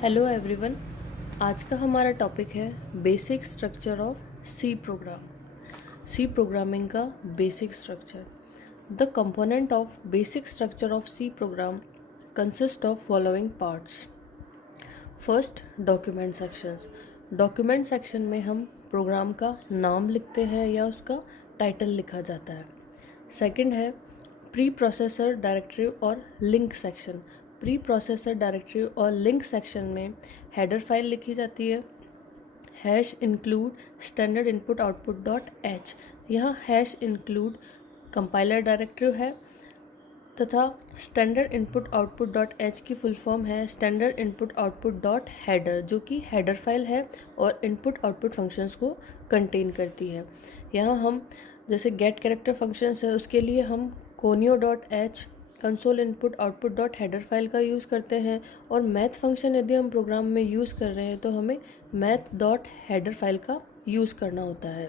Hello everyone. आज का हमारा टॉपिक है basic structure of C program. C programming का basic structure. The component of basic structure of C program consist of following parts. First, document sections. Document section में हम program का नाम लिखते हैं या उसका टाइटल लिखा जाता है। सेकंड है प्री प्रोसेसर डायरेक्टरी और link section. Pre processor directory और लिंक सेक्शन में हेडर फाइल लिखी जाती है। Hash include standard input output dot H. यहाँ हैश इंक्लूड कंपाइलर डायरेक्टरी है तथा standard input output dot H की फुल फॉर्म है standard input output dot header, जो कि हेडर फाइल है और इनपुट आउटपुट फंक्शंस को कंटेन करती है। यहाँ हम जैसे गेट कैरेक्टर फंक्शंस है उसके लिए हम conio dot H console input output dot header file का यूज़ करते हैं, और मैथ फंक्शन यदि हम प्रोग्राम में यूज़ कर रहे हैं तो हमें मैथ डॉट हेडर फाइल का यूज़ करना होता है।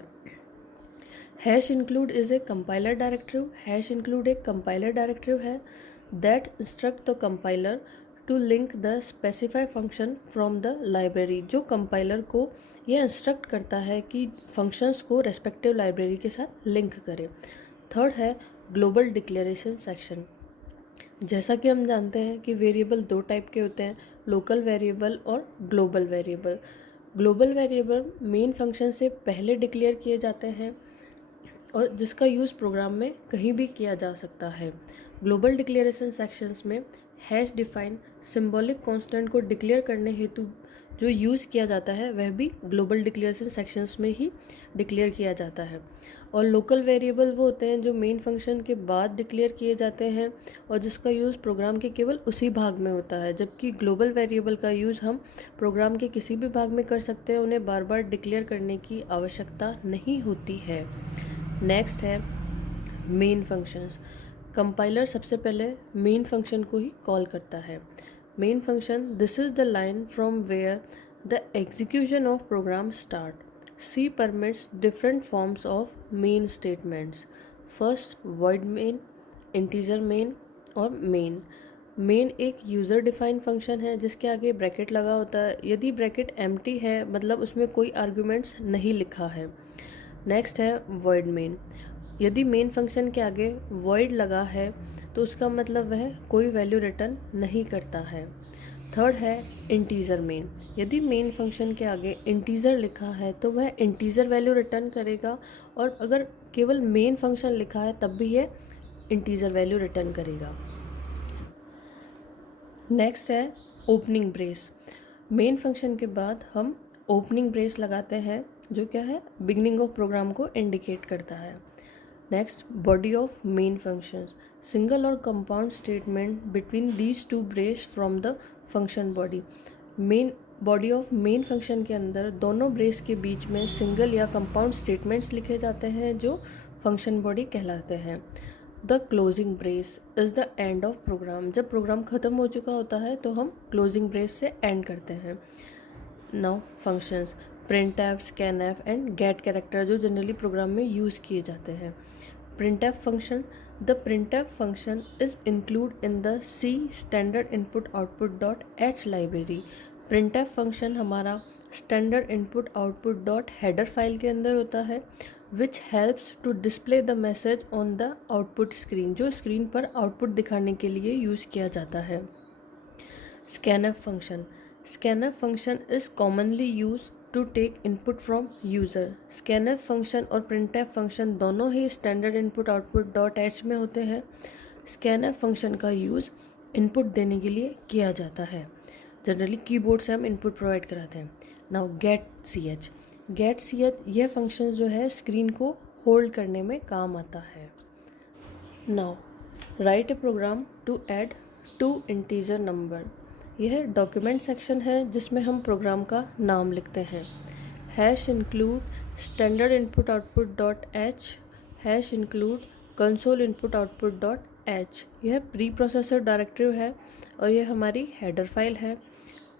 Hash include is a compiler directory. Hash include एक कंपाइलर डायरेक्टरी है that instruct the compiler to link the specify function from the library. जो कंपाइलर को यह इंस्ट्रक्ट करता है कि फंक्शंस को रेस्पेक्टिव लाइब्रेरी के साथ लिंक करे। थर्ड है ग्लोबल डिक्लेरेशन सेक्शन। जैसा कि हम जानते हैं कि वेरिएबल दो टाइप के होते हैं, लोकल वेरिएबल और global variable. Global variable main function से पहले डिक्लेयर किए जाते हैं और जिसका यूज़ प्रोग्राम में कहीं भी किया जा सकता है। ग्लोबल डिक्लेरेशन सेक्शंस में हैश डिफाइन सिंबॉलिक कांस्टेंट को डिक्लेयर करने हेतु जो यूज़ किया जाता है वह भी ग्लोबल डिक्लेरेशन सेक्शंस में ही डिक्लेयर किया जाता है। और लोकल वेरिएबल वो होते हैं जो मेन फंक्शन के बाद डिक्लेयर किए जाते हैं और जिसका यूज़ प्रोग्राम के केवल उसी भाग में होता है, जबकि ग्लोबल वेरिएबल का यूज़ हम प्रोग्राम के किसी भी भाग में कर सकते हैं, उन्हें बार बार डिक्लेयर करने की आवश्यकता नहीं होती है। नेक्स्ट है मेन फंक्शंस। कंपाइलर सबसे पहले मेन फंक्शन को ही कॉल करता है। Main function this is the line from where the execution of program start. C permits different forms of main statements. First void main, integer main और main. Main एक user defined function है जिसके आगे bracket लगा होता है। यदि bracket empty है मतलब उसमें कोई आर्ग्यूमेंट्स नहीं लिखा है। नेक्स्ट है वॉइड मेन। यदि मेन फंक्शन के आगे वॉइड लगा है तो उसका मतलब वह कोई वैल्यू रिटर्न नहीं करता है। थर्ड है इंटीजर मेन। यदि मेन फंक्शन के आगे इंटीजर लिखा है तो वह इंटीजर वैल्यू रिटर्न करेगा, और अगर केवल मेन फंक्शन लिखा है तब भी यह इंटीजर वैल्यू रिटर्न करेगा। नेक्स्ट है ओपनिंग ब्रेस। मेन फंक्शन के बाद हम ओपनिंग ब्रेस लगाते हैं जो क्या है बिगनिंग ऑफ प्रोग्राम को इंडिकेट करता है। Next body of main functions. Single और compound statement between these two brace from the function body. Main body of main function के अंदर दोनों ब्रेस के बीच में सिंगल या कंपाउंड स्टेटमेंट्स लिखे जाते हैं जो फंक्शन बॉडी कहलाते हैं। The closing brace is the end of program. जब प्रोग्राम ख़त्म हो चुका होता है तो हम क्लोजिंग ब्रेस से एंड करते हैं। Now functions printf, scanf and get character जो जनरली प्रोग्राम में यूज़ किए जाते हैं। printf function, the printf function is include in the C standard input output dot H library. printf function हमारा standard input output dot header file के अंदर होता है which helps to display the message on the output screen, जो screen पर output दिखाने के लिए यूज़ किया जाता है। scanf function, scanf function is commonly use to take input from user. scanf function और printf फंक्शन दोनों ही standard input output dot H में होते हैं। scanf फंक्शन का यूज़ इनपुट देने के लिए किया जाता है। जनरली कीबोर्ड से हम इनपुट प्रोवाइड कराते हैं। Now get C H. Get C H यह फंक्शन जो है स्क्रीन को होल्ड करने में काम आता है। Now write a program to add 2 integer number. यह डॉक्यूमेंट सेक्शन है जिसमें हम प्रोग्राम का नाम लिखते हैं। Hash include standard input output dot H, hash include console input output dot H. यह प्री प्रोसेसर डायरेक्टरी है और यह हमारी हेडर फाइल है।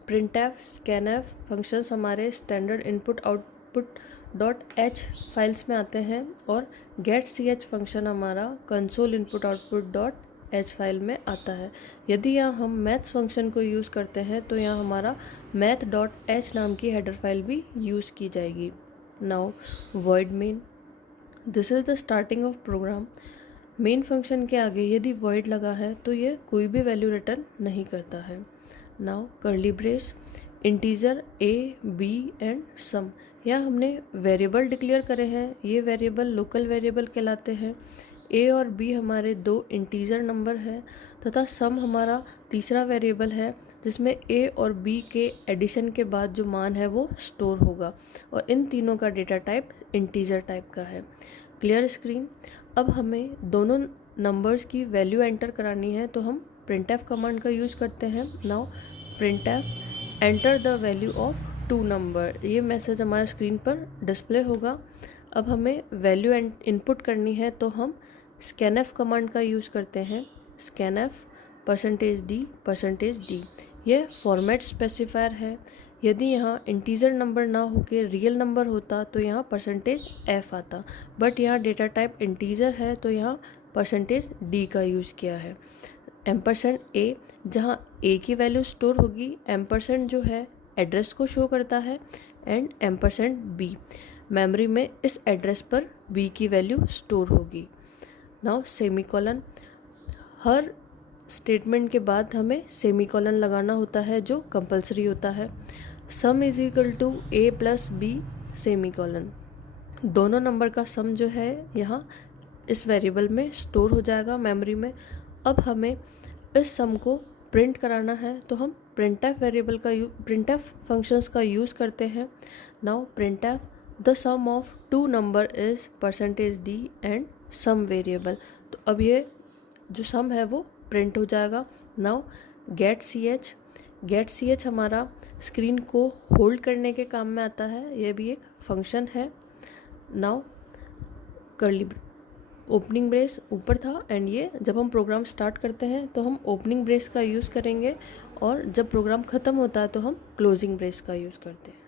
printf, scanf फंक्शंस हमारे standard input output dot H files में आते हैं और गेट सी एच फंक्शन हमारा console input output dot H file में आता है। यदि यहाँ हम मैथ्स फंक्शन को यूज़ करते हैं तो यहाँ हमारा math.h नाम की हेडर फाइल भी यूज़ की जाएगी। Now void main, this is the starting of program. Main function के आगे यदि void लगा है तो ये कोई भी वैल्यू रिटर्न नहीं करता है। Now curly brace, integer a, b and sum, यहाँ हमने वेरिएबल डिक्लेयर करे हैं। ये वेरिएबल लोकल वेरिएबल कहलाते हैं। a और b हमारे दो इंटीजर नंबर है तथा सम हमारा तीसरा वेरिएबल है जिसमें a और b के एडिशन के बाद जो मान है वो स्टोर होगा और इन तीनों का डेटा टाइप इंटीजर टाइप का है। Clear screen. अब हमें दोनों नंबर्स की वैल्यू एंटर करानी है तो हम printf कमांड का यूज़ करते हैं। Now printf enter the value of 2 number, ये मैसेज हमारे स्क्रीन पर डिस्प्ले होगा। अब हमें वैल्यू इनपुट करनी है तो हम scanf कमांड का यूज़ करते हैं। scanf %d, ये फॉर्मेट स्पेसिफायर है। यदि यहाँ इंटीजर नंबर ना होके रियल नंबर होता तो यहाँ %f आता, बट यहाँ डेटा टाइप इंटीजर है तो यहाँ %d का यूज़ किया है। %a, जहाँ a की वैल्यू स्टोर होगी, एम्परसेंड जो है एड्रेस को शो करता है, एंड %b, मेमोरी में इस एड्रेस पर b की वैल्यू स्टोर होगी। नाउ सेमीकोलन, हर स्टेटमेंट के बाद हमें सेमीकोलन लगाना होता है जो कंपलसरी होता है। Sum is equal to a plus b semicolon, दोनों नंबर का सम जो है यहाँ इस वेरिएबल में स्टोर हो जाएगा मेमोरी में। अब हमें इस सम को प्रिंट कराना है तो हम printf फंक्शंस का यूज़ करते हैं। Now printf the sum of 2 number is %d and sum variable, तो अब ये जो सम है वो प्रिंट हो जाएगा। नाउ गेट सी एच हमारा स्क्रीन को होल्ड करने के काम में आता है, ये भी एक फंक्शन है। नाउ कर्ली ओपनिंग ब्रेस ऊपर था एंड ये जब हम प्रोग्राम स्टार्ट करते हैं तो हम ओपनिंग ब्रेस का यूज़ करेंगे और जब प्रोग्राम ख़त्म होता है तो हम क्लोजिंग ब्रेस का यूज़ करते हैं।